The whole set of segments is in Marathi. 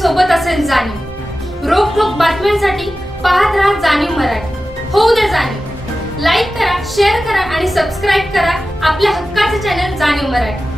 सोबत असेल जाणीव। रोखोक बातम्यांसाठी पाहत राहा जाणीव मराठी। होऊ दे जाणीव। लाईक करा, शेअर करा आणि सबस्क्राईब करा आपल्या हक्काचे चॅनल जाणीव मराठी।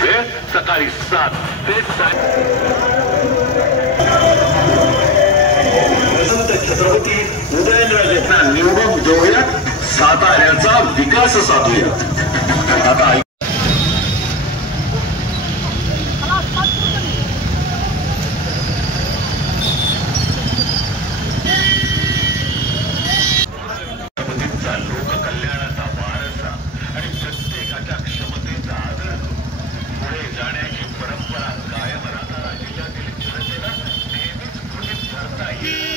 वेळ सकाळी 7 ते छत्रपती उदयनराजेंना निवडून देऊया, साताऱ्याचा विकास साधूया। आता लोककल्याणाचा वारसा आणि प्रत्येकाच्या क्षमतेचा आदर पुढे जाण्याची परंपरा कायम राहणारा जिल्ह्यातील जनतेला नेहमीच गृहीत धरता येईल।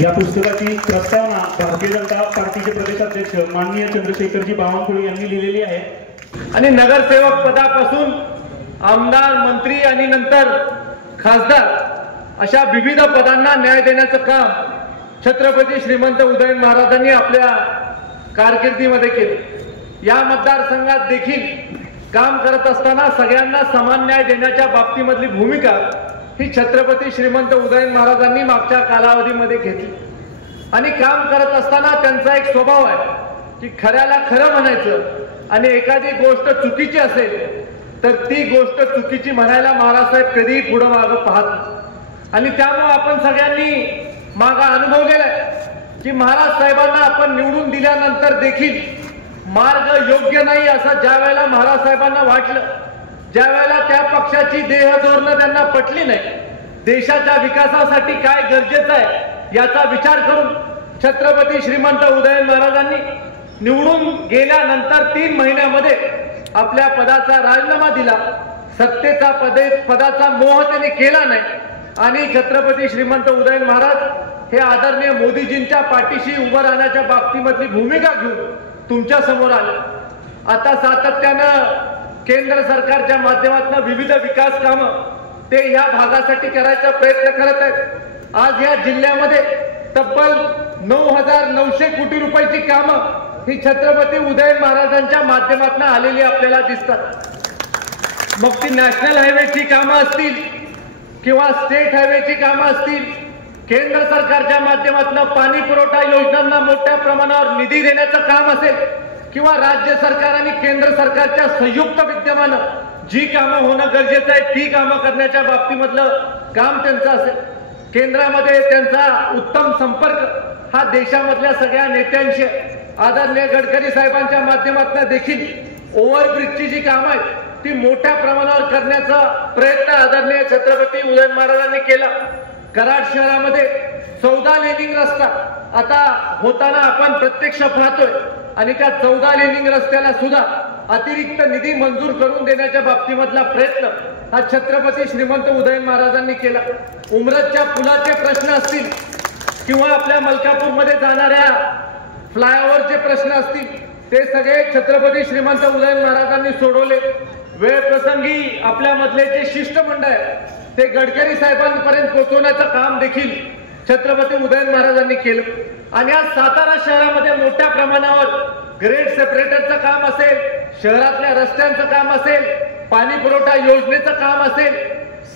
या पुस्तकाची प्रस्तावना भारतीय जनता पार्टीचे प्रदेशाध्यक्ष माननीय चंद्रशेखरजी बावनकुळे यांनी लिहिलेली आहे आणि नगरसेवक पदापासून आमदार, मंत्री आणि नंतर खासदार अशा विविध पदांना न्याय देण्याचं काम छत्रपती श्रीमंत उदयन महाराजांनी आपल्या कारकिर्दीमध्ये केले। या मतदारसंघात देखील काम करत असताना सगळ्यांना समान न्याय देण्याच्या बाबतीमधली भूमिका ही छत्रपती श्रीमंत उदयन महाराजांनी मागच्या कालावधीमध्ये घेतली आणि काम करत असताना त्यांचा एक स्वभाव आहे की खऱ्याला खरं म्हणायचं आणि एखादी गोष्ट चुकीची असेल तर ती गोष्ट चुकीची म्हणायला महाराजसाहेब कधीही पुढे मागे पाहत नाही। आणि त्यामुळे आपण सगळ्यांनी मागा अनुभवलेला आहे की महाराज साहेबांना आपण निवडून दिल्यानंतर देखील मार्ग योग्य नाही असं ज्या वेळेला महाराज साहेबांना वाटलं, ज्या वेळेला त्या पक्षाची देहधोरणं त्यांना पटली नाही, देशाच्या विकासासाठी काय गरजेचं आहे याचा विचार करून छत्रपती श्रीमंत उदयन महाराजांनी निवडून गेल्यानंतर 3 महिन्यामध्ये आपल्या पदाचा राजीनामा दिला। सत्तेचा पदाचा मोह त्यांनी केला नाही आणि छत्रपती श्रीमंत उदयन महाराज हे आदरणीय मोदीजींच्या पाठीशी उभं राहण्याच्या बाबतीमधली भूमिका घेऊन तुमच्या समोर आले। आता सातत्यानं केंद्र सरकारच्या माध्यमातून विविध विकास कामं ते या भागासाठी करायचा प्रयत्न करत आहेत। आज या जिल्ह्यामध्ये तब्बल 9,900 कोटी रुपयाची कामं ही छत्रपती उदयन महाराजांच्या माध्यमातून आलेली आपल्याला दिसतात। मग ती नॅशनल हायवेची कामं असतील किंवा स्टेट हायवेची कामं असतील, केंद्र सरकारच्या माध्यमातून पाणी पुरवठा योजनांना मोठ्या प्रमाणावर निधी देण्याचं काम असेल किंवा राज्य सरकार आणि केंद्र सरकारच्या संयुक्त विद्यमानं जी कामं होणं गरजेचं आहे ती कामं करण्याच्या बाबतीमधलं काम त्यांचं असेल। केंद्रामध्ये त्यांचा उत्तम संपर्क हा देशामधल्या सगळ्या नेत्यांशी, आदरणीय गडकरी साहेबांच्या माध्यमातून देखील ओव्हरब्रिजची जी कामं आहेत ती मोठ्या प्रमाणावर करण्याचा प्रयत्न आदरणीय छत्रपती उदयन महाराजांनी केला। कराड शहरामध्ये 14 लेनिंग रस्ता आता होताना आपण प्रत्यक्ष पाहतोय आणि त्या 14 लेनिंग रस्त्याला सुद्धा अतिरिक्त निधी मंजूर करून देण्याच्या बाबतीमधला प्रयत्न हा छत्रपती श्रीमंत उदयन महाराजांनी केला। उमरतच्या पुलाचे प्रश्न असतील किंवा आपल्या मलकापूरमध्ये जाणाऱ्या फ्लायओव्हरचे प्रश्न असतील, ते सगळे छत्रपती श्रीमंत उदयन महाराजांनी सोडवले। वेळ प्रसंगी आपल्या मधले जे शिष्टमंडळ ते गडकरी साहेबांपर्यंत पोहोचवण्याचं काम देखील छत्रपती उदयन महाराजांनी केलं। आणि आज सातारा शहरामध्ये मोठ्या प्रमाणावर ग्रेड सेपरेटरचं काम असेल, शहरातल्या रस्त्यांचं काम असेल, पाणी पुरवठा योजनेचं काम असेल,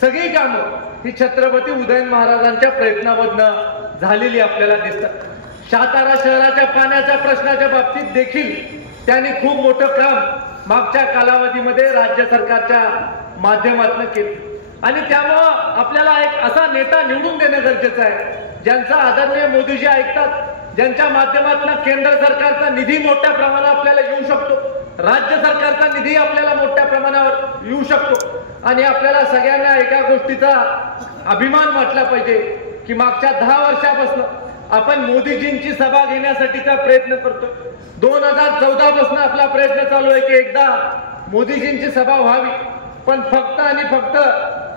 सगळी कामं ही छत्रपती उदयन महाराजांच्या प्रयत्नामधनं झालेली आपल्याला दिसतात। सातारा शहराच्या पाण्याच्या प्रश्नाच्या बाबतीत देखील त्यांनी खूप मोठं काम मागच्या कालावधीमध्ये राज्य सरकारच्या माध्यमातून केलं। आणि त्यामुळं आपल्याला एक असा नेता निवडून देणं गरजेचं आहे ज्यांचा आदरणीय मोदीजी ऐकतात, ज्यांच्या माध्यमातून केंद्र सरकारचा निधी मोठ्या प्रमाणावर आपल्याला येऊ शकतो, राज्य सरकारचा निधी आपल्याला मोठ्या प्रमाणावर येऊ शकतो। आणि आपल्याला सगळ्यांना एका गोष्टीचा अभिमान वाटला पाहिजे की मागच्या 10 वर्षापासून आपण मोदीजींची सभा घेण्यासाठीचा प्रयत्न करतो। 2014 पासून आपला प्रयत्न चालू आहे की एकदा मोदीजींची सभा व्हावी, पण फक्त आणि फक्त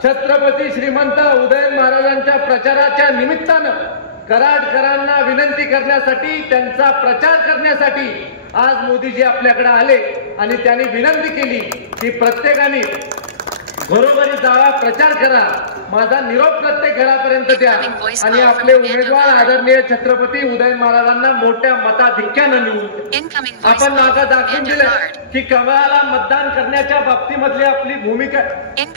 छत्रपती श्रीमंत उदयन महाराजांच्या प्रचाराच्या निमित्तानं कराडकरांना विनंती करण्यासाठी, त्यांचा प्रचार करण्यासाठी आज मोदीजी आपल्याकडे आले आणि त्यांनी विनंती केली की प्रत्येकाने घरोघरी जावा, प्रचार करा, माझा निरोप प्रत्येक घरापर्यंत द्या आणि आपले उमेदवार आदरणीय छत्रपती उदयन महाराजांना मोठ्या मताधिक्यानं निवडून आपण मागं दाखवून दिलं की कमळाला मतदान करण्याच्या बाबतीमधली आपली भूमिका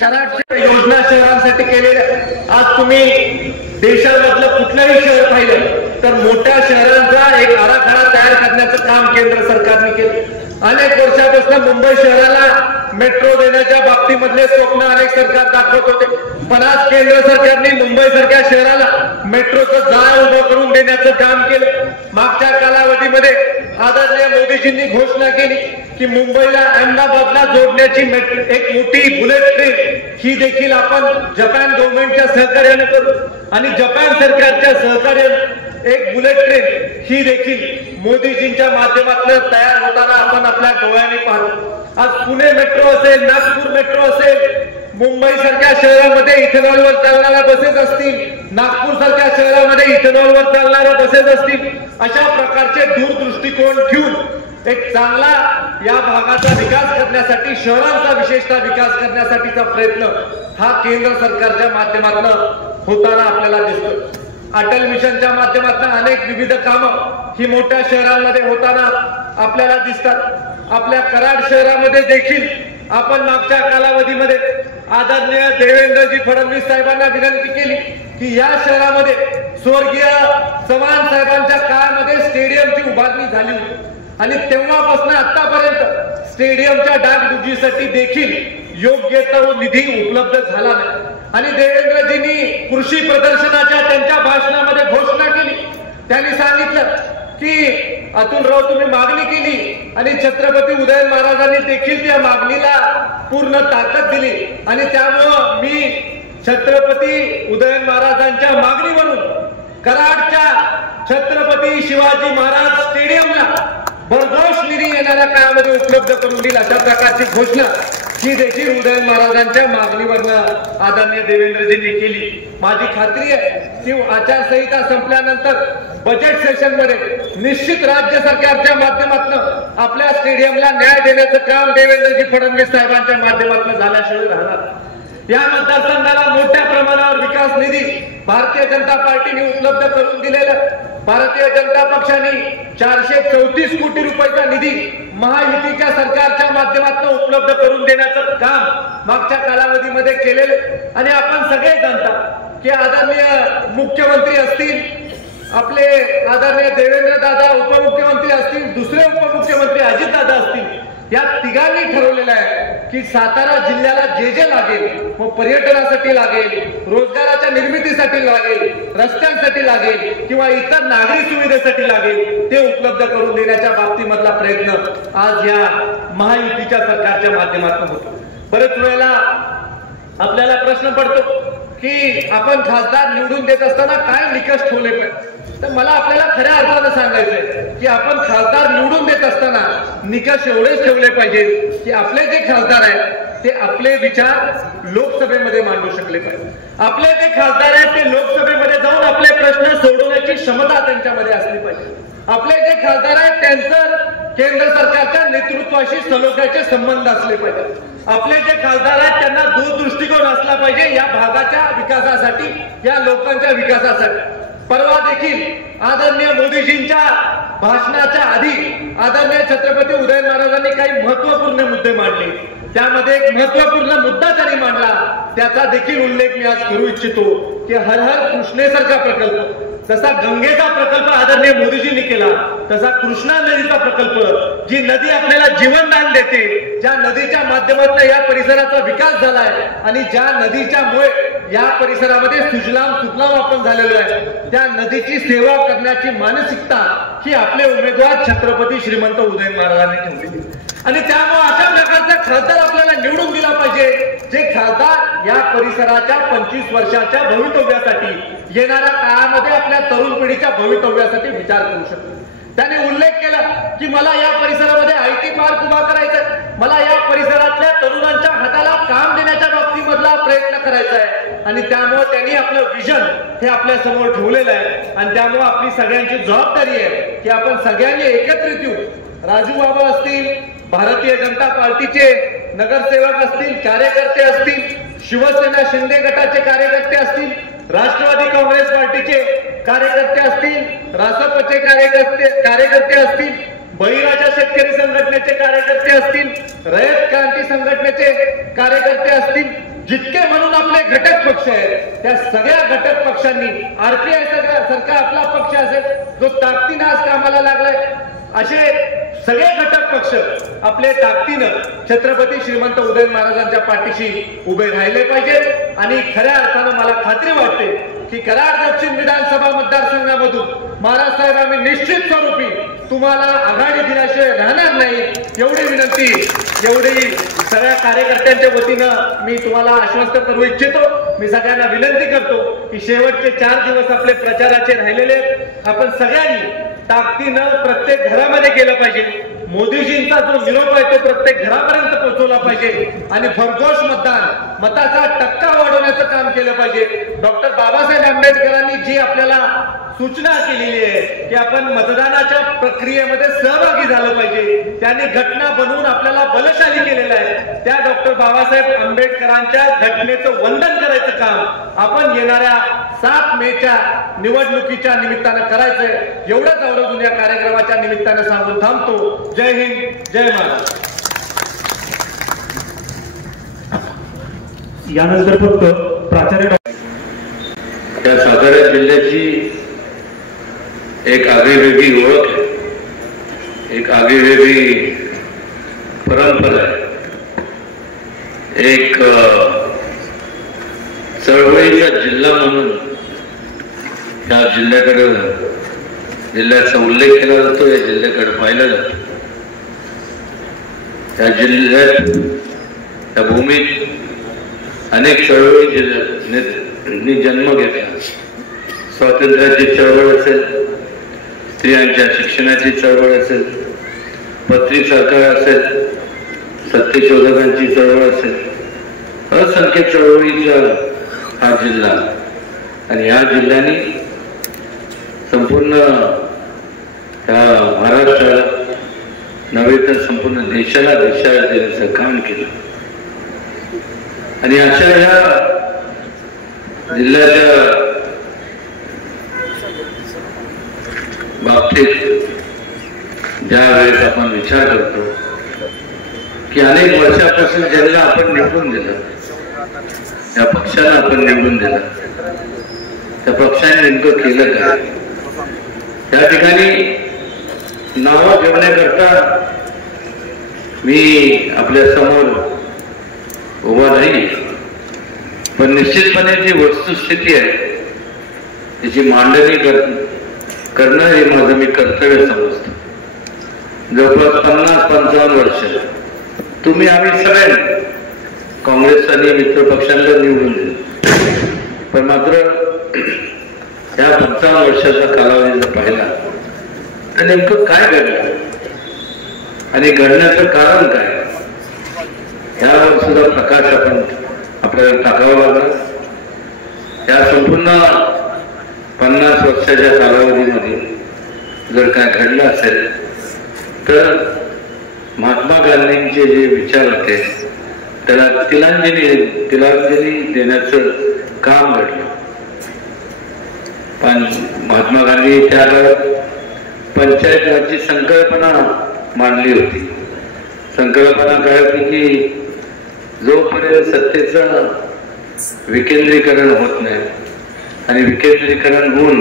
कराडच्या योजना शहरांसाठी केलेल्या। आज तुम्ही देशामधलं कुठलंही शहर पाहिलं तर मोठ्या शहरांचा एक आराखडा तयार करण्याचं काम केंद्र सरकारने केलं। अनेक वर्षापासून मुंबई शहराला मेट्रो देण्याच्या बाबतीमधले स्वप्न अनेक सरकार दाखवत होते, पण आज केंद्र सरकारने मुंबई सारख्या शहराला मेट्रोचं जाळं उभं करून देण्याचं काम केलं। मागच्या कालावधीमध्ये आदरणीय मोदीजींनी घोषणा केली की मुंबईला अहमदाबादला जोडण्याची एक मोठी बुलेट ट्रेन ही देखील आपण जपान गव्हर्नमेंटच्या सहकार्याने करू आणि जपान सरकारच्या सहकार्याने एक बुलेट ट्रेन ही देखील मोदीजींच्या माध्यमातून तयार होताना आपण आपल्या डोळ्यांनी पाहतो। आज पुणे मेट्रो असेल, नागपूर मेट्रो असेल, मुंबई सारख्या शहरामध्ये इथेनॉलवर चालणाऱ्या बसेस असतील, नागपूर सारख्या शहरामध्ये इथेनॉलवर चालणाऱ्या बसेस असतील, अशा प्रकारचे दूरदृष्टिकोन ठेवून एक चांगला या भागाचा विकास करण्यासाठी, शहरांचा विशेषतः विकास करण्यासाठीचा प्रयत्न हा केंद्र सरकारच्या माध्यमातून होताना आपल्याला दिसतो। अटल मिशनच्या माध्यमातून अनेक विविध कामं ही मोठ्या शहरांमध्ये होताना आपल्याला दिसतात। आपल्या कराड शहरामध्ये देखील आपण मागच्या कालावधीमध्ये आदरणीय देवेंद्रजी फडणवीस साहेबांना विनंती केली की या शहरामध्ये स्वर्गीय चव्हाण साहेबांच्या काळामध्ये स्टेडियमची उभारणी झाली होती आणि तेव्हापासून आतापर्यंत स्टेडियमच्या डागडुजीसाठी देखील योग्य तो निधी उपलब्ध झाला नाही। आणि देवेंद्रजींनी कृषी प्रदर्शनाच्या त्यांच्या भाषणामध्ये घोषणा केली, त्यांनी सांगितलं की अतुलराव तुम्ही मागणी केली आणि छत्रपती उदयन महाराजांनी देखील त्या मागणीला पूर्ण ताकद दिली आणि त्यामुळं मी छत्रपती उदयन महाराजांच्या मागणीवरून कराडच्या छत्रपती शिवाजी महाराज स्टेडियमला भरघोस निधी येणाऱ्या काळामध्ये उपलब्ध करून दिला, अशा प्रकारची घोषणा ही देखील उदयन महाराजांच्या मागणीवरनं आदरणीय देवेंद्रजींनी केली। माझी खात्री आहे की आचारसंहिता संपल्यानंतर बजेट सेशन मध्ये निश्चित राज्य सरकारच्या माध्यमातून आपल्या स्टेडियमला न्याय देण्याचं काम देवेंद्रजी फडणवीस साहेबांच्या माध्यमातून झाल्याशिवाय राहणार। या मतदारसंघाला मोठ्या प्रमाणावर विकास निधी भारतीय जनता पार्टीने उपलब्ध करून दिलेला। भारतीय जनता पक्षाने 434 कोटी रुपयाचा निधी महायुतीच्या सरकारच्या माध्यमातून उपलब्ध करून देण्याचं काम मागच्या कालावधीमध्ये केलेलं आणि आपण सगळे जाणता की आदरणीय मुख्यमंत्री असतील, आपले आदरणीय देवेंद्र दादा उपमुख्यमंत्री असतील, दुसरे उपमुख्यमंत्री अजित दादा असतील, या तिघांनी ठरवलेलं आहे की सातारा जिल्ह्याला जे जे लागेल, मग पर्यटनासाठी लागेल, रोजगाराच्या निर्मितीसाठी लागेल, रस्त्यांसाठी लागेल किंवा इतर नागरी सुविधेसाठी लागेल, ते उपलब्ध करून देण्याच्या बाबतीमधला प्रयत्न आज या महायुतीच्या सरकारच्या माध्यमातून होतो। बरेच वेळेला आपल्याला प्रश्न पडतो की आपण खासदार निवडून देत असताना काय निकष ठेवले पाहिजे, तर मला आपल्याला खऱ्या अर्थानं सांगायचंय की आपण खासदार निवडून देत असताना निकष एवढेच ठेवले पाहिजे की आपले जे खासदार आहेत ते आपले विचार लोकसभेमध्ये मांडू शकले पाहिजे. आपले जे खासदार आहेत ते लोकसभेमध्ये जाऊन आपले प्रश्न सोडवण्याची क्षमता त्यांच्यामध्ये असली पाहिजे. आपले जे खासदार आहेत त्यांचं केंद्र सरकारच्या नेतृत्वाशी सलोख्याचे संबंध असले पाहिजे. आपले जे खासदार आहेत त्यांना दूरदृष्टिकोन असला पाहिजे या भागाच्या विकासासाठी, या लोकांच्या विकासासाठी. परवा देखील आदरणीय मोदीजींच्या भाषणाच्या आधी आदरणीय छत्रपती उदयन महाराजांनी काही महत्वपूर्ण मुद्दे मांडले. त्यामध्ये एक महत्वपूर्ण मुद्दा त्यांनी मांडला, त्याचा देखील उल्लेख मी आज करू इच्छितो की हर हर कृष्णेसारखा प्रकल्प, जसा गंगेचा प्रकल्प आदरणीय मोदीजींनी केला, तसा कृष्णा नदीचा प्रकल्प, जी नदी आपल्याला जीवनदान देते, ज्या नदीच्या माध्यमातून या परिसराचा विकास झालाय आणि ज्या नदीच्यामुळे या परिसरामध्ये सुजलाम सुफलाम आपण झालेलो आहे, त्या नदीची सेवा करण्याची मानसिकता ही आपले उमेदवार छत्रपती श्रीमंत उदयन महाराजांनी ठेवली. आणि त्यामुळे अशा प्रकारचा खासदार आपल्याला निवडून दिला पाहिजे, जे खासदार या परिसराच्या 25 वर्षाच्या भवितव्यासाठी, येणाऱ्या काळामध्ये आपल्या तरुण पिढीच्या भवितव्यासाठी विचार करू शकतो. त्याने उल्लेख केला की मला या परिसरामध्ये IT पार्क उभा करायचा, मला या परिसरातल्या तरुणांच्या हाताला काम देण्याच्या बाबतीमधला प्रयत्न करायचा आहे. आणि त्यामुळे त्यांनी आपलं विजन हे आपल्या समोर ठेवलेलं आहे. आणि त्यामुळे आपली सगळ्यांची जबाबदारी आहे की आपण सगळ्यांनी एकत्रित येऊ. राजू बाबा असतील, भारतीय जनता पार्टीचे नगरसेवक असतील, कार्यकर्ते असतील, शिवसेना शिंदे गटाचे कार्यकर्ते असतील, राष्ट्रवादी काँग्रेस पार्टीचे कार्यकर्ते असतील, रासपचे कार्यकर्ते असतील, बळीराजा शेतकरी संघटनेचे कार्यकर्ते असतील, रयत क्रांती संघटनेचे कार्यकर्ते असतील, जितके म्हणून आपले घटक पक्ष आहेत त्या सगळ्या घटक पक्षांनी, RPI सारखा आपला पक्ष असेल जो ताकदीनं आज कामाला लागलाय, असे सगळे घटक पक्ष आपले ताकदीनं छत्रपती श्रीमंत उदयन महाराजांच्या पाठीशी उभे राहिले पाहिजेत. आणि खऱ्या अर्थानं मला खात्री वाटते की कराड दक्षिण विधानसभा मतदारसंघामधून महाराज साहेब आम्ही निश्चित स्वरूपी तुम्हाला आघाडी दिल्याशिवाय राहणार नाही, एवढी विनंती, एवढी सगळ्या कार्यकर्त्यांच्या वतीनं मी तुम्हाला आश्वस्त करू इच्छितो. मी सगळ्यांना विनंती करतो की शेवटचे 4 दिवस आपले प्रचाराचे राहिलेले आपण सगळ्यांनी ताकदीनं प्रत्येक घरामध्ये गेलं पाहिजे. मोदीजींचा जो निरोप आहे तो प्रत्येक घरापर्यंत पोहोचवला पाहिजे आणि भरघोष मताचा टक्का वाढवण्याचं काम केलं पाहिजे. डॉक्टर बाबासाहेब आंबेडकरांनी जी आपल्याला सूचना केलेली आहे की आपण मतदानाच्या प्रक्रियेमध्ये सहभागी झालं पाहिजे, त्यांनी घटना बनवून आपल्याला बलशाली केलेलं आहे. त्या डॉक्टर बाबासाहेब आंबेडकरांच्या घटनेचं वंदन करायचं काम आपण येणाऱ्या 7 मेच्या निवडणुकीच्या निमित्तानं करायचंय. एवढंच आवर्जून या कार्यक्रमाच्या निमित्तानं सांगून थांबतो. जय हिंद, जय महाराष्ट्र. यानंतर फक्त प्राचार्य या सातारा जिल्ह्याची एक आगळीवेगळी ओळख आहे, एक आगळीवेगळी परंपरा आहे, एक चळवळीचा जिल्हा म्हणून या जिल्ह्याचा उल्लेख केला जातो, या जिल्ह्याकडे पाहिलं जातं. या जिल्ह्यात, या भूमीत अनेक चळवळी जन्म घेतला. स्वातंत्र्याची चळवळ असेल, स्त्रियांच्या शिक्षणाची चळवळ असेल, पत्रिक सरकार असेल, सत्यशोधकांची चळवळ असेल, असंख्य चळवळीचा हा जिल्हा. आणि या जिल्ह्याने संपूर्ण त्या महाराष्ट्राला नव्हे तर संपूर्ण देशाला दिशा देण्याचं काम केलं. आणि अशा ह्या जिल्ह्याच्या बाबतीत ज्या वेळेस आपण विचार करतो की अनेक वर्षापासून ज्यांना आपण निवडून दिलं, त्या पक्षाला आपण निवडून दिलं, त्या पक्षाने नेमकं केलं काय, त्या ठिकाणी नावं ठेवण्याकरता मी आपल्या समोर उभा नाही, पण निश्चितपणे जी वस्तुस्थिती आहे त्याची मांडणी करणं हे माझं मी कर्तव्य समजतो. जवळपास 50-55 वर्ष तुम्ही आम्ही सगळ्यांनी काँग्रेस आणि मित्र पक्षांना निवडून दिलं, पण मात्र या 55 वर्षाचा कालावधी जर पाहिला तर नेमकं काय घडलं आणि घडण्याचं कारण काय ह्यावर सुद्धा प्रकाश आपल्याला टाकावा लागला. या संपूर्ण 50 वर्षाच्या कालावधीमध्ये जर काय घडलं असेल तर महात्मा गांधींचे जे विचार होते त्याला तिलांजली देण्याचं काम घडलं. पण महात्मा गांधी त्या काळात पंचायत राजची संकल्पना मांडली होती. संकल्पना काय होती की जोपर्यंत सत्तेचं विकेंद्रीकरण होत नाही आणि विकेंद्रीकरण होऊन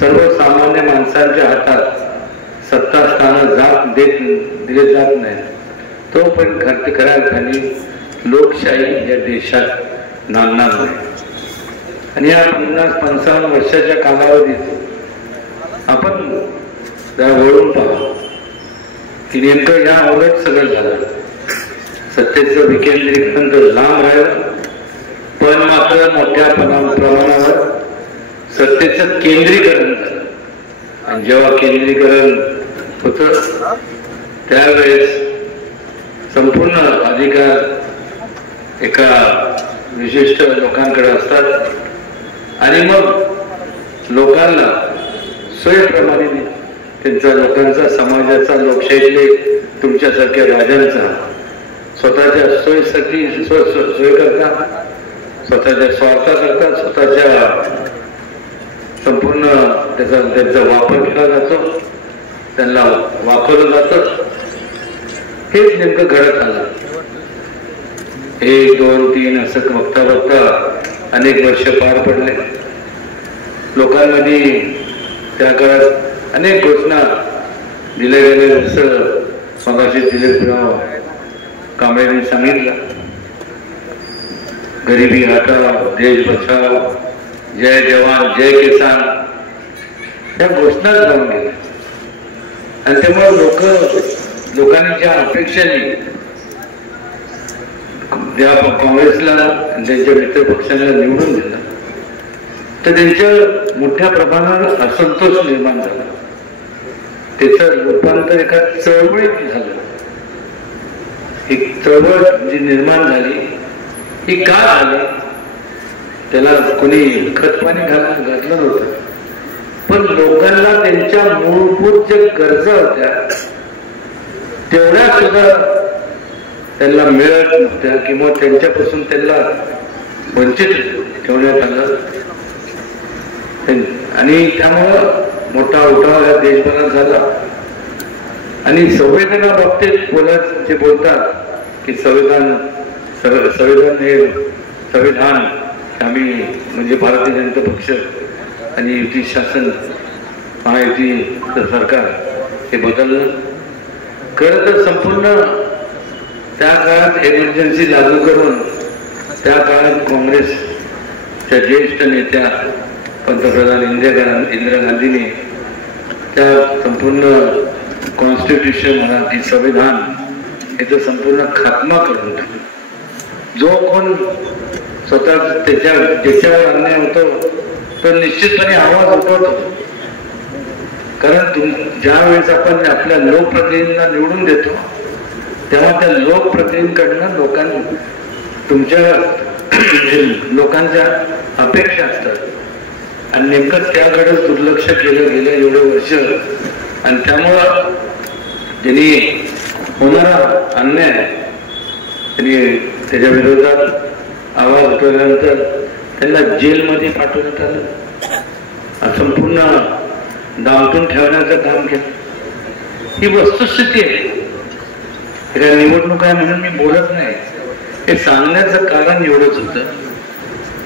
सर्वसामान्य माणसांच्या हातात सत्ता स्थान दिले जात नाही तोपर्यंत खऱ्या अर्थाने लोकशाही या देशात नांदणार नाही. आणि या 50-55 वर्षाच्या कालावधीत आपण जरा वळून पाहू की नेमकं या उलट सगळं झालं. सत्तेचं विकेंद्रीकरण तर लांब राहिलं पण मात्र मोठ्या प्रमाणावर सत्तेचं केंद्रीकरण झालं. आणि जेव्हा केंद्रीकरण होतं त्यावेळेस संपूर्ण अधिकार एका विशिष्ट लोकांकडे असतात आणि मग लोकांना सोयीप्रमाणे त्यांचा लोकांचा समाजाचा लोकशाहीतले तुमच्यासारख्या राजांचा स्वतःच्या सोयीसाठी सोय करतात, स्वतःच्या स्वार्थाकरता स्वतःच्या संपूर्ण त्यांचा वापर केला जातो, त्यांना वापरलं जातं. हेच नेमकं घडत आलं. 1, 2, 3 असं बघता बघता अनेक वर्ष पार पडले. लोकांमध्ये त्या काळात अनेक घोषणा दिल्या गेल्या. जसं मगाशी दिलीपराव कांबळेंनी सांगितलं, गरिबी हटाओ, देश बचाओ, जय जवान जय किसान, या घोषणाच जाऊन गेल्या. आणि त्यामुळे लोकांनी ज्या अपेक्षांनी ज्या काँग्रेसला त्यांच्या मित्र पक्षांना निवडून दिलं तर त्यांच्या मोठ्या प्रमाणावर असंतोष निर्माण झाला. त्याचं रूपांतर एका चळवळीत झालं. एक चळवळ जी निर्माण झाली ही का झाली त्याला कोणी खतपाणी घातलं नव्हतं, पण लोकांना त्यांच्या मूलभूत ज्या गरजा होत्या तेवढ्या सुद्धा त्यांना मिळत नव्हत्या किंवा त्यांच्यापासून त्यांना वंचित ठेवण्यात आलं. आणि त्यामुळं मोठा उठाव या देशभरात झाला. आणि संविधाना बाबतीत जे बोलतात की संविधान आम्ही म्हणजे भारतीय जनता पक्ष आणि युती शासन महायुती सरकार हे बदललं. खरं तर संपूर्ण त्या काळात एमर्जन्सी लागू करून त्या काळात काँग्रेसच्या ज्येष्ठ नेत्या पंतप्रधान इंदिरा गांधींनी त्या संपूर्ण कॉन्स्टिट्यूशन म्हणा ती संविधान याचा संपूर्ण खात्मा करून टाकला. जो कोण स्वतः ज्याच्यावर अन्याय होतो तो निश्चितपणे आवाज उठवतो. कारण ज्या वेळेस आपण आपल्या लोकप्रतिनिधींना निवडून देतो तेव्हा त्या लोकप्रतिनिधींकडनं तुमच्या लोकांच्या अपेक्षा असतात आणि नेमकं त्याकडे दुर्लक्ष केलं गेलं एवढं वर्ष. आणि त्यामुळं ज्यांनी होणारा अन्याय त्यांनी त्याच्या विरोधात आवाज उठवल्यानंतर त्यांना जेलमध्ये पाठवण्यात आलं. संपूर्ण दामटून ठेवण्याचं काम केलं. ही वस्तुस्थिती आहे. त्या निवडणूक आहे म्हणून मी बोलत नाही. हे सांगण्याचं कारण एवढंच होतं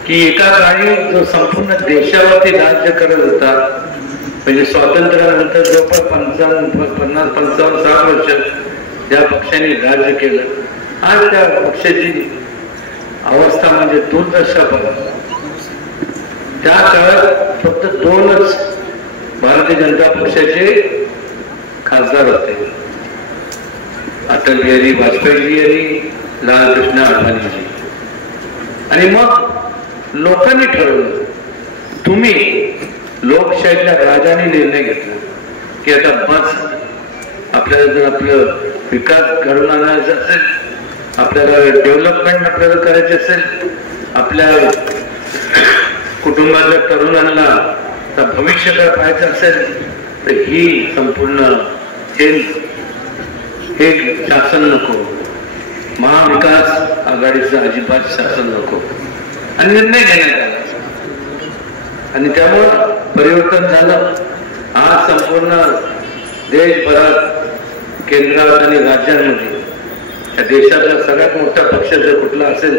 की एका काळी जो संपूर्ण देशावरती राज्य करत होता म्हणजे स्वातंत्र्यानंतर जवळपास 50-55-60 वर्ष ज्या पक्षाने राज्य केलं आज त्या पक्षाची अवस्था म्हणजे दुर्दशा बघा. त्या काळात फक्त 2च भारतीय जनता पक्षाचे खासदार होते, अटल बिहारी वाजपेयीजी आणि लालकृष्ण अडवाणीजी. आणि मग लोकांनी ठरवलं, तुम्ही लोकशाहीतल्या राजाने निर्णय घेतला की आता बस, आपल्याला जर आपलं विकास घडवून आणायचा असेल आपल्याला डेव्हलपमेंट आपल्याला करायची असेल, आपल्या कुटुंबातल्या तरुणांना भविष्य काय पाहायचं असेल तर ही संपूर्ण हे शासन नको, महाविकास आघाडीचं अजिबात शासन नको आणि निर्णय घेण्यात आला आणि त्यामुळं परिवर्तन झालं. आज संपूर्ण देशभरात केंद्रात आणि राज्यांमध्ये या देशातला सगळ्यात मोठा पक्ष जर कुठला असेल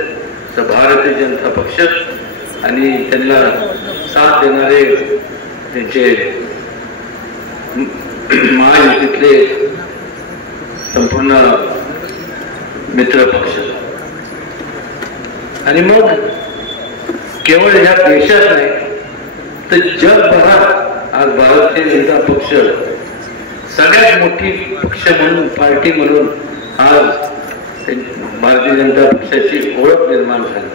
तर भारतीय जनता पक्ष आणि त्यांना साथ देणारे त्यांचे महायुतीतले संपूर्ण मित्र पक्ष. आणि मग केवळ ह्या देशात नाही तर जगभरात आज भारतीय जनता पक्ष सगळ्यात मोठी पक्ष म्हणून, पार्टी म्हणून आज भारतीय जनता पक्षाची ओळख निर्माण झाली.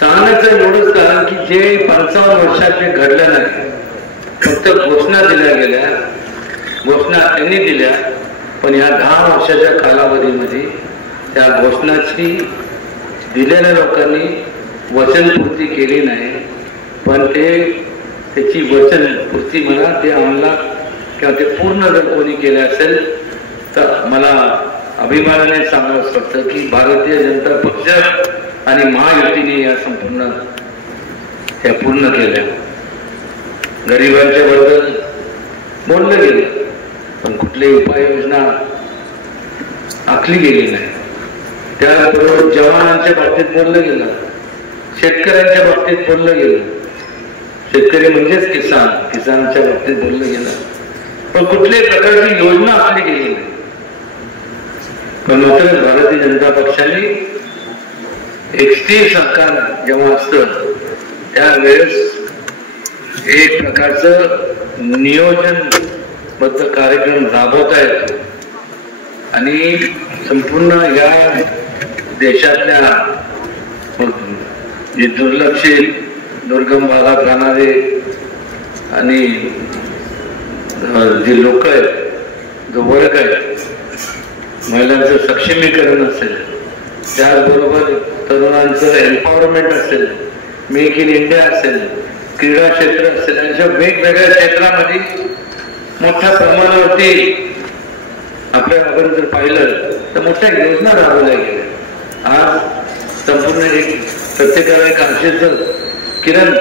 सांगण्याचं एवढंच कारण की जे 55 वर्षात जे घडलं नाही, फक्त घोषणा दिल्या गेल्या, घोषणा त्यांनी दिल्या, पण या 10 वर्षाच्या कालावधीमध्ये त्या घोषणाची दिलेल्या लोकांनी वचनपूर्ती केली नाही. पण त्याची वचनपूर्ती म्हणा ते अंमलात किंवा ते पूर्ण जर कोणी केले असेल तर मला अभिमानाने सांगावंच वाटतं की भारतीय जनता पक्ष आणि महायुतीने या संपूर्ण त्या पूर्ण केल्या. गरिबांच्या बद्दल बोललं गेलं पण कुठलीही उपाययोजना आखली गेली नाही. त्याचबरोबर जवानांच्या बाबतीत बोललं गेलं, शेतकऱ्यांच्या बाबतीत बोललं गेलं, शेतकरी म्हणजेच किसानच्या बाबतीत बोललं गेलं, पण कुठल्याही प्रकारची योजना आखली गेली नाही. पण मात्र भारतीय जनता पक्षाने एक स्थिर सरकार जेव्हा असतं त्यावेळेस एक प्रकारचं नियोजनबद्ध कार्यक्रम राबवता येतो आणि संपूर्ण या देशातल्या जे दुर्लक्षित दुर्गम भागात राहणारे आणि जे लोक आहेत, जो वर्ग आहे, महिलांचं सक्षमीकरण असेल, त्याचबरोबर तरुणांचं एम्पॉवरमेंट असेल, मेक इन इंडिया असेल, क्रीडा क्षेत्र असेल, अशा वेगवेगळ्या क्षेत्रामध्ये मोठ्या प्रमाणावरती आपण जर पाहिलं तर मोठ्या योजना राबवल्या गेल्या. आज संपूर्ण एक प्रत्येकाला एक आशेचं किरण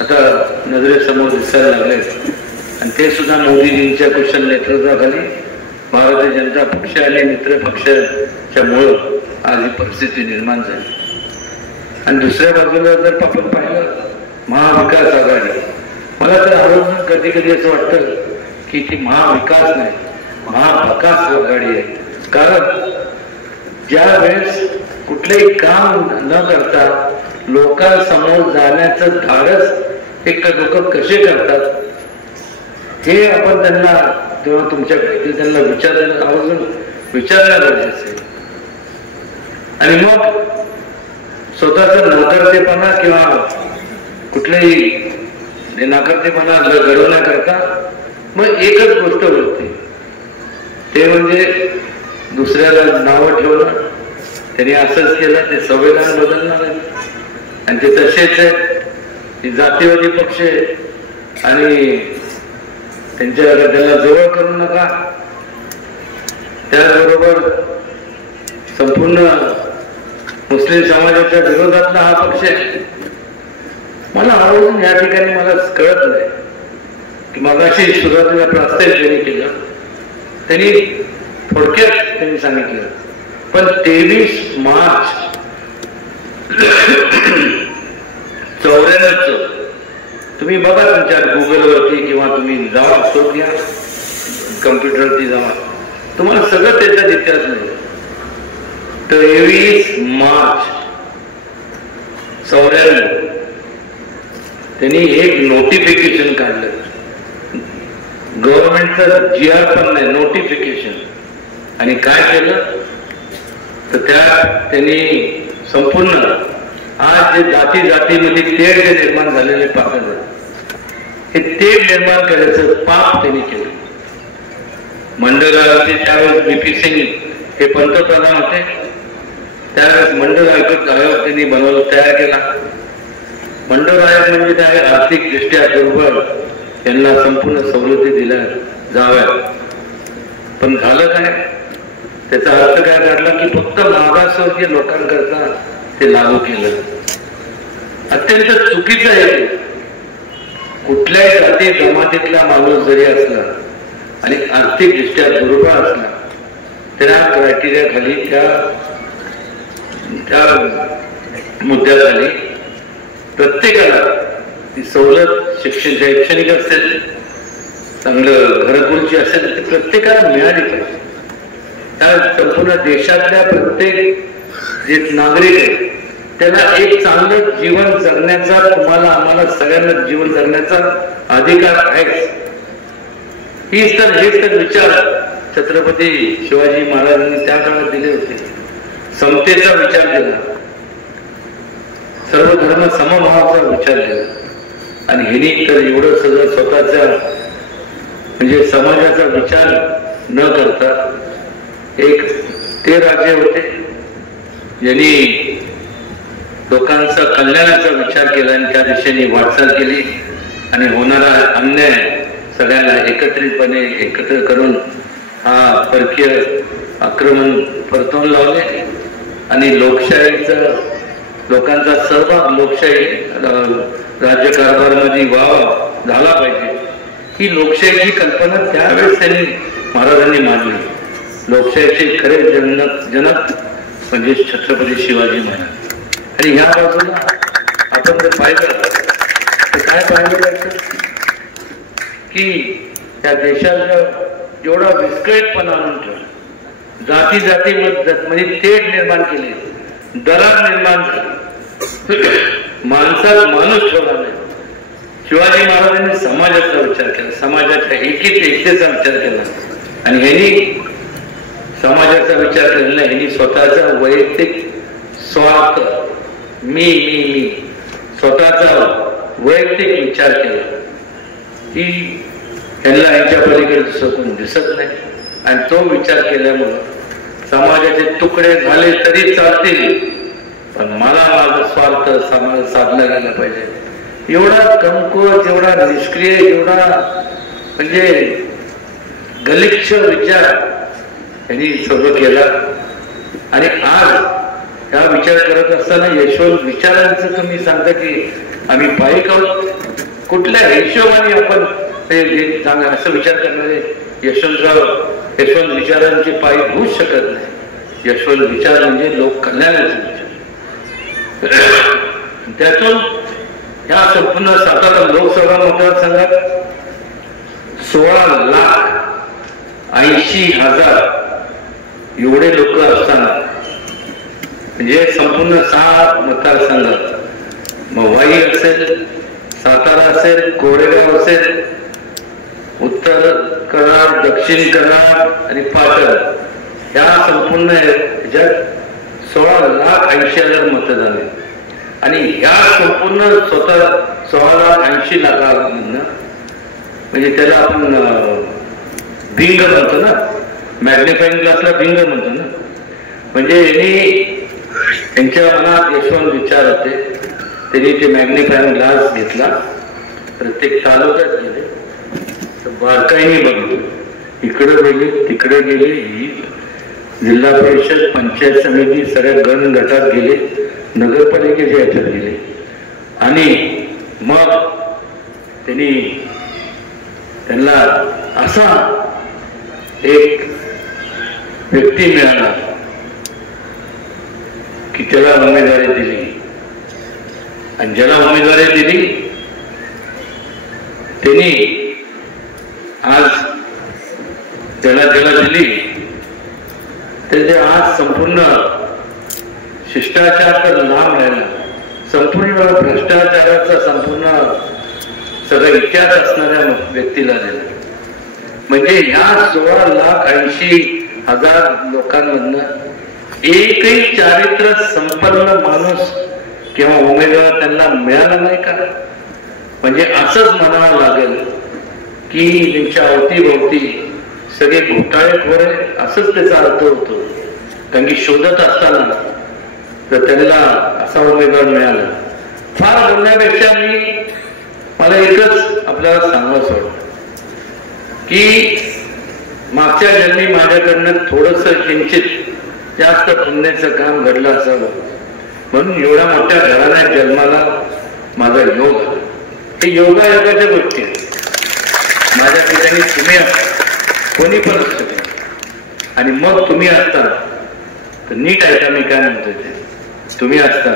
आता नजरेसमोर दिसायला लागले आणि ते सुद्धा मोदीजींच्या कुशल नेतृत्वाखाली भारतीय जनता पक्ष आणि मित्र पक्षाच्या मुळे आज ही परिस्थिती निर्माण झाली. आणि दुसऱ्या बाजूला जर आपण पाहिलं महाविकास आघाडी, मला तर आवर्जून कधी कधी असं वाटतं की ती महाविकास नाही, महाविकास आघाडी आहे. कारण ज्या वेळेस कुठलेही काम न करता लोकांसमोर जाण्याचं धाडस एक लोक कसे करतात हे आपण त्यांना तेव्हा तुमच्याकडे त्यांना आवर्जून विचारणं गरजेचं आहे. आणि मग स्वतःचा नाकर्तेपणा किंवा कुठलेही नाकर्तेपणा घडवण्याकरता मग एकच गोष्ट होती, ते म्हणजे दुसऱ्याला नावं ठेवणं. त्यांनी असंच केलं, ते संविधान बदलणार आहे आणि ते तसेच आहे, जातीवादी पक्ष आणि त्यांना जवळ करू नका. त्याचबरोबर संपूर्ण मुस्लिम समाजाच्या विरोधातला हा पक्ष आहे. मला आवर्जून या ठिकाणी मला कळत नाही की मगाशी सुरुवातीला प्रास्ताविक त्यांनी केलं, त्यांनी थोडक्यात त्यांनी सांगितलं, पण 23 मार्च 94 तुम्ही बघा तुमच्या गुगलवरती किंवा तुम्ही जावा शोध घ्या, कम्प्युटरवरती जावा, तुम्हाला सगळं त्याच्यात इतिहास नाही. 23 मार्च 94 त्यांनी एक नोटिफिकेशन काढलं, गव्हर्नमेंटचं GR पण नाही, नोटिफिकेशन. आणि काय केलं तर त्यात त्यांनी संपूर्ण आज जे जातीमध्ये तेढ जे निर्माण झालेले पाकड हे तेढ निर्माण करायचं पाप त्यांनी केलं. मंडळाचे त्यावेळेस VP सिंग हे पंतप्रधान होते त्यावेळेस मंडळ आयोग त्यांनी बनवलं, तयार केला. मंडळ आयोग म्हणजे काय, आर्थिकदृष्ट्या दुर्बल यांना संपूर्ण सवलती दिल्या जाव्यात. पण झालं काय, त्याचा अर्थ काय काढला की फक्त मागासवर्गीय लोकांकरता ते लागू केलं. अत्यंत चुकीचं आहे. कुठल्याही जाती जमातीतला माणूस जरी असला आणि आर्थिकदृष्ट्या दुर्बळ असला त्या क्रायटेरिया खाली त्या मुद्द्याखाली प्रत्येकाला ती सवलत शैक्षणिक असेल, चांगलं घरकुलची असेल, ती प्रत्येकाला मिळाली पाहिजे. त्या संपूर्ण देशातल्या प्रत्येक जे नागरिक आहे त्याला एक चांगलं जीवन जगण्याचा, तुम्हाला आम्हाला सगळ्यांना जीवन जगण्याचा अधिकार आहे. हेच तर विचार छत्रपती शिवाजी महाराजांनी त्या काळात दिले होते. समतेचा विचार दिला, सर्व धर्म समभावाचा विचार दिला. आणि ह्यांनी तर एवढं सगळं स्वतःचा म्हणजे समाजाचा विचार न करता एक ते राजे होते ज्यांनी लोकांचा कल्याणाचा विचार केला आणि त्या दिशेने वाटचाल केली आणि होणारा अन्याय सगळ्यांना एकत्रितपणे एकत्र करून हा परकीय आक्रमण परतवून लावले आणि लोकांचा सहभाग लोकशाही राज्यकारभारामध्ये झाला पाहिजे. ही लोकशाहीची कल्पना त्यावेळेस महाराजांनी मांडली. लोकशाहीचे खरे जनक म्हणजे छत्रपती शिवाजी महाराज. आणि ह्या बाजूला आपण जर पाहिलं तर काय पाहिलं जायचं की त्या देशाला एवढा विस्कळीतपणा आणून ठेवला, जाती मध्ये तेढ निर्माण केली, दरार निर्माण झाली, माणसात माणूस ठेवला नाही. शिवाजी महाराजांनी समाजाचा विचार केला, समाजाच्या एकतेचा विचार केला आणि ह्यांनी समाजाचा विचार केलेला, ह्यांनी स्वतःचा वैयक्तिक स्वार्थ मी स्वतःचा वैयक्तिक विचार केला की ह्यांना यांच्या पलीकडे कोण दिसत नाही. आणि तो विचार केल्यामुळं समाजाचे तुकडे झाले तरी चालतील पण मला माझा स्वार्थ समाज साधला गेला पाहिजे. एवढा कमकुवत, एवढा निष्क्रिय, एवढा म्हणजे गलिच्छ विचार यांनी सर्व केला. आणि आज हा विचार करत असताना यशवंत विचारांचं तुम्ही सांगता की आम्ही पायिक आहोत, कुठल्या हिशोबाने आपण असं विचार करणारे यशवंत विचारांचे पायिक होऊच शकत नाही. यशवंत विचार म्हणजे लोक कल्याणाचे विचार. त्यातून ह्या संपूर्ण सातारा लोकसभा मतदारसंघात 16,80,000 एवढे लोक असताना म्हणजे संपूर्ण 6 मतदारसंघात मग वाई असेल, सातारा असेल, कोरेगाव असेल, उत्तर कराड, दक्षिण कराड आणि पाटण या संपूर्ण ह्याच्यात 16,80,000 मतदान आहे. आणि ह्या संपूर्ण 16,80,000 म्हणजे त्याला आपण भिंग म्हणतो ना, मॅग्निफाईंग ग्लासला भिंग म्हणतो ना. म्हणजे यांच्या मनात यशवंत विचार होते, त्यांनी ते मॅग्निफाईंग ग्लास घेतला, प्रत्येक तालुक्यात गेले, बारकाईने बघितलं, इकडे गेले, तिकडे गेले, जिल्हा परिषद, पंचायत समिती, सगळ्या गण गटात गेले, नगरपालिकेच्या याच्यात गेले. आणि मग त्यांना असा एक व्यक्ती मिळाला की त्याला उमेदवारी दिली. आणि ज्याला उमेदवारी दिली त्यांनी आज ज्याला दिली त्याचे आज संपूर्ण शिष्टाचार तर लांब राहिला, संपूर्ण भ्रष्टाचाराचा संपूर्ण सगळा इतिहास असणाऱ्या व्यक्तीला दिला. म्हणजे ह्या 16,80,000 लोकांमधनं एकही चारित्र्य संपन्न माणूस किंवा उमेदवार त्यांना मिळाला नाही का? म्हणजे असंच म्हणावं लागेल की त्यांच्या अवतीभोवती सगळे घोटाळेखोर आहे, असंच त्याचा अर्थ होतो. कारण की शोधत असताना तर त्यांना असा उमेदवार मिळाला. फार बोलण्यापेक्षा मला एकच आपल्याला सांगायचं वाटतं की मागच्या जन्मी माझ्याकडनं थोडंसं किंचित जास्त पुण्याचं काम घडलं असावं म्हणून एवढ्या मोठ्या घराण्यात जन्माला माझा योग आला. हे योगायोगाच्या गोष्टी आहेत. माझ्या ठिकाणी तुम्ही कोणी पण असू शकता आणि मग तुम्ही असता तर नीट ऐका मी काय म्हणतोय ते. तुम्ही असता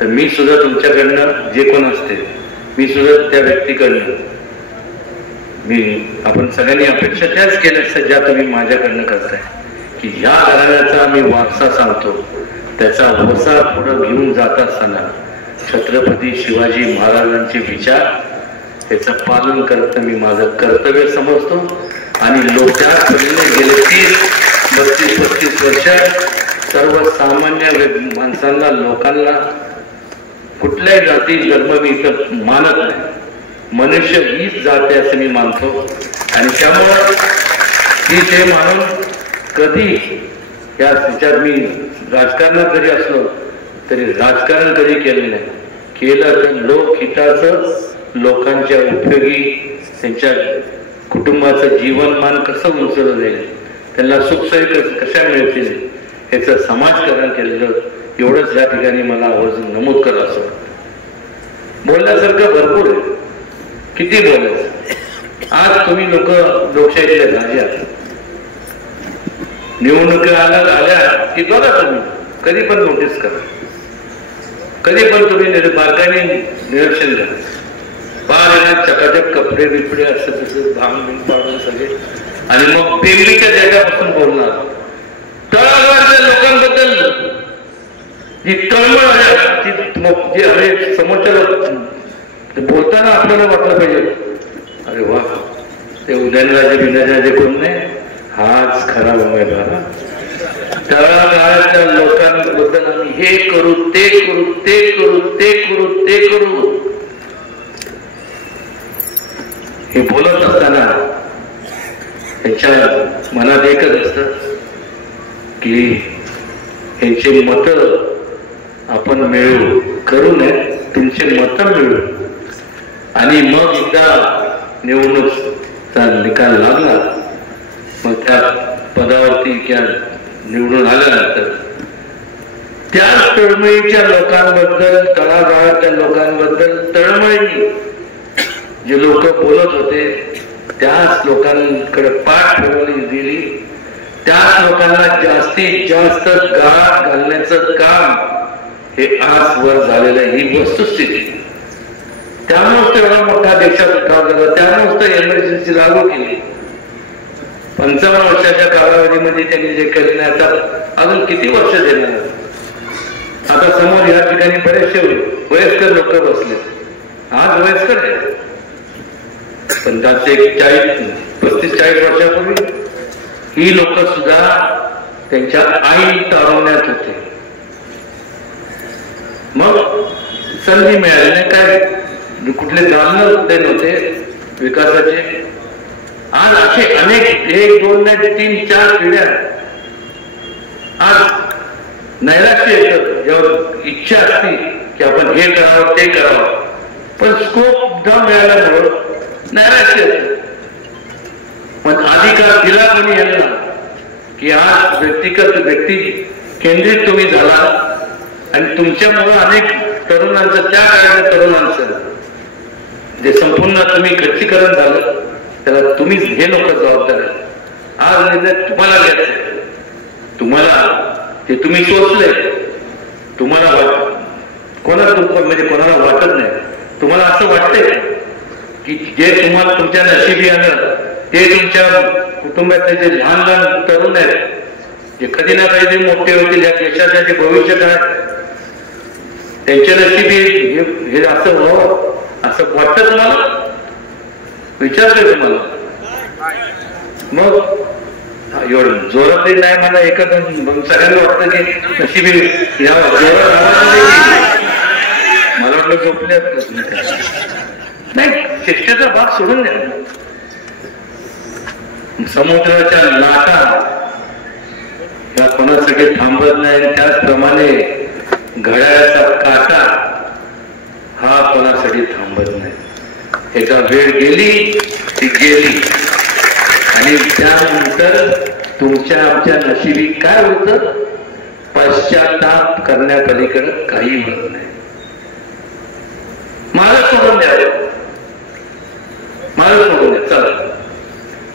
तर मी सुद्धा तुमच्याकडनं जे कोण असते मी सुद्धा त्या व्यक्तीकडनं आपण सगळ्यांनी अपेक्षा त्याच केल्या असतात ज्या तुम्ही माझ्याकडनं करताय की ह्या घराण्याचा मी वारसा सांगतो त्याचा वसा पुढं घेऊन जात असताना छत्रपती शिवाजी महाराजांचे विचार त्याचं पालन करत मी माझं कर्तव्य समजतो. आणि लोकांपर्यंत गेले 30-32-35 वर्ष सर्वसामान्य माणसांना लोकांना कुठल्याही जाती धर्म मी इथं मानत नाही. मनुष्य हीच जाते असं मी मानतो आणि त्यामुळं मी ते मानून कधी या विचार मी राजकारणात जरी असलो तरी राजकारण कधी केलं नाही. केलं तर लोकहिताचं लोकांच्या उपयोगी त्यांच्या कुटुंबाचं जीवनमान कसं उंचवलं जाईल त्यांना सुखसोयी कशा मिळतील याचं समाजकारण केलेलं एवढंच या ठिकाणी मला आवर्जून नमूद करावं असं. बोलण्यासारखं भरपूर आहे. किती बोलायचं. आज तुम्ही लोकशाहीतले राजे आहात. निवडणुका आल्या की बघा तुम्ही कधी पण नोटीस करा कधी पण तुम्ही बारकाईने निरीक्षण करा. पार येणार चकाचक कपडे बिपडे असं तसं भांग बिंग पाडून सगळे आणि मग पेंबीच्या जागापासून बोलणार. तळागाळातल्या लोकांबद्दल जी तळमळ जी अरे समोरच्या बोलताना आपल्याला वाटलं पाहिजे अरे वा ते उदयनराजे बिंदराजे कोण नाही हाच खरा उमेदवार. तळागाळातल्या लोकांबद्दल आम्ही हे करू ते करू ते करू ते करू ते करू हे बोलत असताना त्यांच्या मनात एकच असतं की ह्यांचे मत आपण मिळवू करू नये तुमचे मत मिळवू आणि मग एकदा निवडणूकचा निकाल लागला मग त्या पदावरती किंवा निवडून आल्यानंतर त्याच तळमळीच्या लोकांबद्दल तळागाळातल्या लोकांबद्दल तळमळीने जे लोक बोलत होते त्याच लोकांकडे पाठ फिरवली गेली. त्याच लोकांना जास्तीत जास्त गाळात घालण्याचं काम हे आजवर झालेलं आहे. ही वस्तुस्थिती. त्यामुळेच तेवढा मोठा देशात उठाव झाला. त्यामुळेच तर एमर्जन्सी लागू केली. 55 वर्षाच्या कालावधीमध्ये त्यांनी जे केले नाही आता अजून किती वर्ष देणार. आता समोर या ठिकाणी बरेचसे वयस्कर लोक बसले. आज वयस्कर आहे पण त्याचे 35-40 वर्षापूर्वी ही लोक सुद्धा त्यांच्या आई तारवण्यात होते. मग संधी मिळाली नाही काय कुठले दालन ते नव्हते विकासाचे. आज असे अनेक 1, 2 नाही 3, 4 पिढ्या आज नैराश्य येतं जेव्हा इच्छा असते की आपण हे करावं ते करावं पण स्कोप न मिळाल्यामुळं नैराश्य येतं. पण अधिकार दिला कोणी यांना की आज व्यक्ती केंद्रित तुम्ही झाला आणि तुमच्यामुळं अनेक तरुणांचं त्या काळातल्या तरुणांचं जे संपूर्ण तुम्ही खच्चीकरण झालं त्याला तुम्ही हे लोक जबाबदार आहेत. आज निर्णय तुम्हाला घ्यायचा. तुम्हाला ते तुम्ही सोचले तुम्हाला म्हणजे कोणाला वाटत नाही. तुम्हाला असं वाटतंय की जे तुम्हाला तुमच्या नशिबी आलं ते तुमच्या कुटुंबातले जे लहान तरुण आहेत जे कधी ना कधी मोठे होतील या देशाच्या जे भविष्य काय त्यांच्या नशिबी हे असं व्हावं असं वाटतं तुम्हाला. विचारतोय तुम्हाला. मग एवढं जोरात नाही मला एकच सगळ्यांना वाटतं की नशिबी यावं मला वाटलं झोपले नाही. शिक्षेचा भाग सोडून द्या. समुद्राच्या लाटा या कोणा कोणासाठी थांबत नाही, त्याचप्रमाणे घड्याळाचा काटा हा कोणासाठी थांबत नाही. एका वेळ गेली ती गेली आणि त्यानंतर तुमच्या आमच्या नशिबी काय होतं, पश्चाताप करण्यापलीकडे काही होत नाही. मला सोडून द्या, मला सोडून द्या, चला.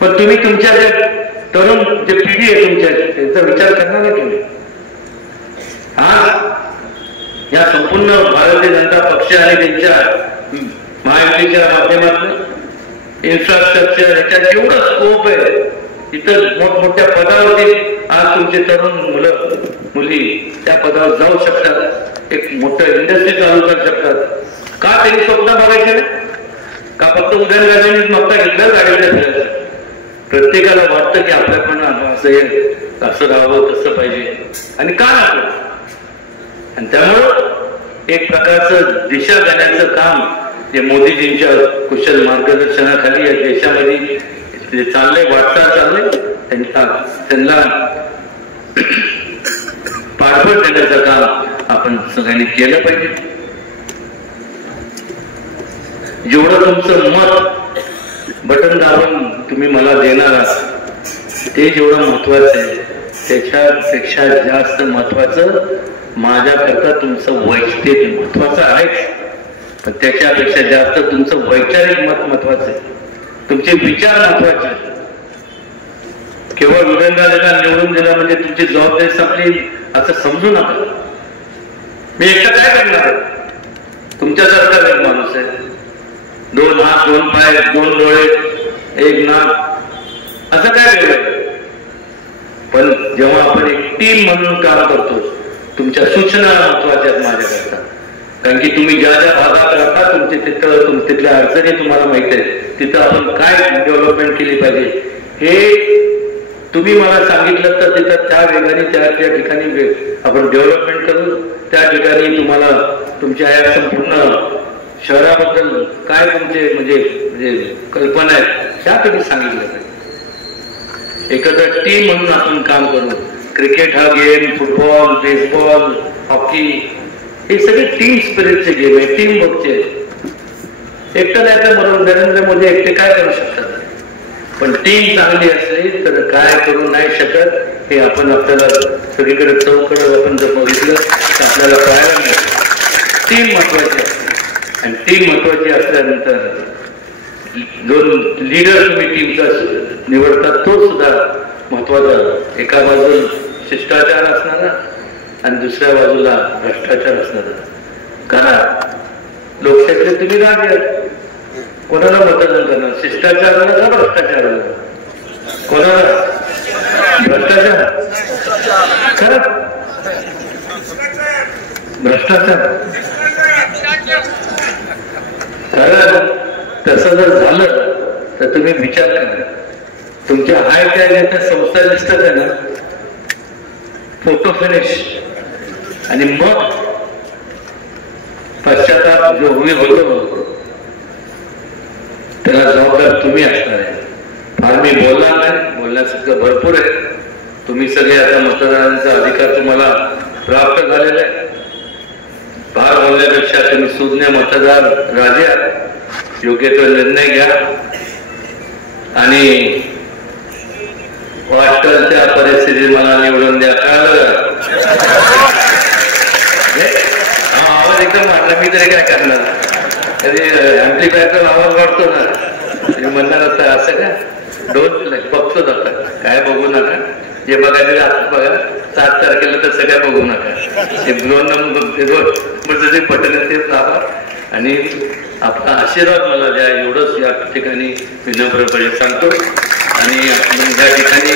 पण तुम्ही तुमच्या जे तरुण जे पिढी आहे तुमच्या, त्यांचा विचार करणार आहे तुम्ही. आज या संपूर्ण भारतीय जनता पक्ष आणि त्यांच्या महायुतीच्या माध्यमातून इन्फ्रास्ट्रक्चर याच्यात जेवढं स्कोप आहे, इतर मोठमोठ्या पदावरती आज तुमचे तरुण मुलं मुली त्या पदावर जाऊ शकतात, एक मोठं इंडस्ट्री चालू करू शकतात. का त्यांनी स्वप्न बघायचे नाही? का फक्त उदयनराजेंनीच मक्ता घेतलं गाडीच्या फिरायचं? प्रत्येकाला वाटतं की आपल्या पण असं राहावं, तसं पाहिजे, आणि का नको? आणि त्यामुळं एक प्रकारचं दिशा देण्याचं काम जे मोदीजींच्या कुशल मार्गदर्शनाखाली या देशामध्ये जे चाललंय, वाटचाल चाललंय, त्यांना पाठबळ देण्याचं काम आपण सगळ्यांनी केलं पाहिजे. जेवढं तुमचं मत बटन दाबून तुम्ही मला देणार आहात ते जेवढं महत्वाचं आहे, त्याच्यापेक्षा जास्त महत्वाचं माझ्याकरता तुमचं वैयक्तिक महत्वाचं आहे, पण त्याच्यापेक्षा जास्त तुमचं वैचारिक मत महत्वाचं आहे, तुमचे विचार महत्वाचे आहेत. केवळ उदयनराजेंना निवडून दिला म्हणजे तुमची जबाबदारी संपली असं समजू नका. मी एकटा काय करणार आहे? तुमच्यासारखा एक माणूस आहे, 2 हात 2 पाय 2 डोळे 1 नाक, असं काय वेगळं. पण जेव्हा आपण एक टीम म्हणून काम करतो, तुमच्या सूचना महत्वाच्या आहेत माझ्याकरता. कारण की तुम्ही ज्या ज्या भागात राहता, तिथल्या अडचणी तुम्हाला माहिती आहे, तिथं आपण काय डेव्हलपमेंट केली पाहिजे हे तुम्ही मला सांगितलं तर तिथं त्या वेगाने त्या ठिकाणी आपण डेव्हलपमेंट करू. त्या ठिकाणी तुम्हाला तुमच्या या संपूर्ण शहराबद्दल काय तुमचे म्हणजे कल्पना आहेत त्या तुम्ही सांगितलं पाहिजे. एकत्र टीम म्हणून आपण काम करू. क्रिकेट हा गेम, फुटबॉल, बेसबॉल, हॉकी हे सगळे टीम स्पिरिटचे गेम आहे, टीम वर्कचे. एकटं नाही बरोबर नरेंद्र मोदी एकटे काय करू शकतात, पण टीम चांगली असली तर काय करू नाही शकत हे आपण आपल्याला सगळीकडे चौकडं आपण जर बघितलं तर आपल्याला कळायला मिळतं. टीम महत्वाची असते आणि टीम महत्वाची असल्यानंतर जो लीडर तुम्ही टीमचा निवडतात तो सुद्धा महत्वाचा. एका बाजूला शिष्टाचार असणारा आणि दुसऱ्या बाजूला भ्रष्टाचार असणारा. करा लोकशाहीचे तुम्ही राजे, कोणाला मतदान करणार? शिष्टाचाराला का भ्रष्टाचाराला? कोणाला? भ्रष्टाचार खरं, भ्रष्टाचार खरं. तसं जर झालं तर तुम्ही विचार करा, तुमच्या हाय त्या संस्था दिसतात आहे ना, फोटो फिनिश, आणि मग पश्चाताप जो होतो त्याला जबाबदार तुम्ही असणार आहे. फार मी बोलणार नाही, बोलण्यासारखं भरपूर आहे. तुम्ही सगळे आता मतदानाचा अधिकार तुम्हाला प्राप्त झालेला आहे. फार बोलण्यापेक्षा तुम्ही सुज्ञ मतदार राजा, योग्य तो निर्णय घ्या आणि वाटल त्या परिस्थितीत मला निवडून द्या. कळलं? आवाज एकदम वाढला, मी तरी काय करणार? कधी ऍम्प्लिफायरचा आवाज वाढतो ना, तुम्ही म्हणणार आता असं का? बघतो आता काय बघू नका, जे बघायचं आता बघा. 7 तारखेला तर सगळ्या बघू नका. हे 2 नंबर जे बटन आहे तेच दाबा आणि आपला आशीर्वाद मला द्या, एवढंच या ठिकाणी विनम्रपणे सांगतो. आणि आपण या ठिकाणी